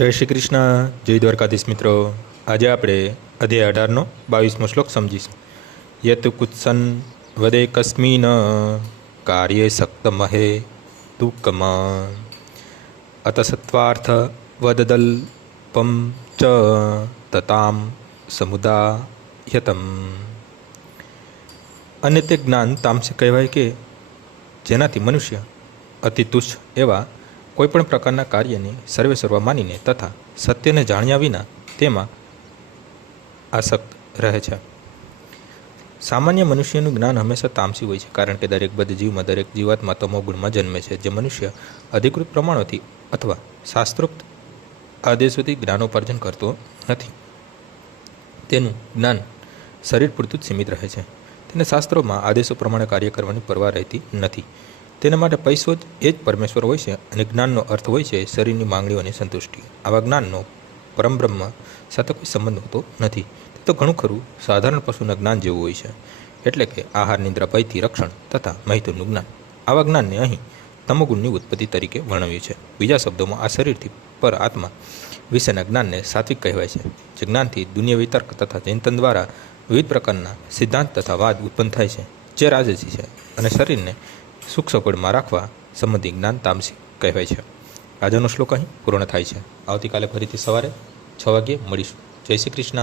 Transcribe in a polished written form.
જય શ્રી કૃષ્ણ, જય દ્વારકાધીશ મિત્રો। આજે આપણે અધ્યાય 18નો 22મો શ્લોક સમજીશું। યત કુત્સન વદે કસ્મિન કાર્યે સક્તમહે તુકમા અતસત્વાર્થ વદદલ્પમ ચ તતામ સમુદાયતમ। અને તે જ્ઞાન તામસિક કહેવાય કે જેનાથી મનુષ્ય અતિ તુચ્છ એવા કોઈપણ પ્રકારના કાર્યને સર્વેસર્વા માનીને તથા સત્યને જાણ્યા વિના તેમાં આસક્ત રહે છે। સામાન્ય મનુષ્યનું જ્ઞાન હંમેશા તામસી હોય છે, કારણ કે દરેક બદ્ધ જીવમાં દરેક જીવાત્મા તમોગુણમાં જન્મે છે। જે મનુષ્ય અધિકૃત પ્રમાણોથી અથવા શાસ્ત્રોક્ત આદેશોથી જ્ઞાનોપાર્જન કરતો નથી તેનું જ્ઞાન શરીર પૂરતું જ સીમિત રહે છે। તેને શાસ્ત્રોમાં આદેશો પ્રમાણે કાર્ય કરવાની પરવા રહેતી નથી। તેના માટે પૈસો જ એ જ પરમેશ્વર હોય છે અને જ્ઞાનનો અર્થ હોય છે શરીરની માંગણીઓની સંતુષ્ટિ। આવા જ્ઞાનનો પરમબ્રહ્મ સાથે કોઈ સંબંધ હોતો નથી। તે તો ઘણું ખરું સાધારણ પશુના જ્ઞાન જેવું હોય છે, એટલે કે આહાર, નિદ્રા, ભયથી રક્ષણ તથા મૈથુનનું જ્ઞાન। આવા જ્ઞાનને અહીં તમોગુણની ઉત્પત્તિ તરીકે વર્ણવ્યું છે। બીજા શબ્દોમાં આ શરીરથી પર આત્મા વિશેના જ્ઞાનને સાત્વિક કહેવાય છે, જે જ્ઞાનથી દુનિયાવી તર્ક તથા ચિંતન દ્વારા વિવિધ પ્રકારના સિદ્ધાંત તથા વાદ ઉત્પન્ન થાય છે, જે રાજસી છે, અને શરીરને સુખ સગવડમાં રાખવા સંબંધી જ્ઞાન તામસિક કહેવાય છે। આજનો શ્લોક અહીં પૂર્ણ થાય છે। આવતીકાલે ફરીથી સવારે 6 વાગ્યે મળીશું। જય શ્રી કૃષ્ણ।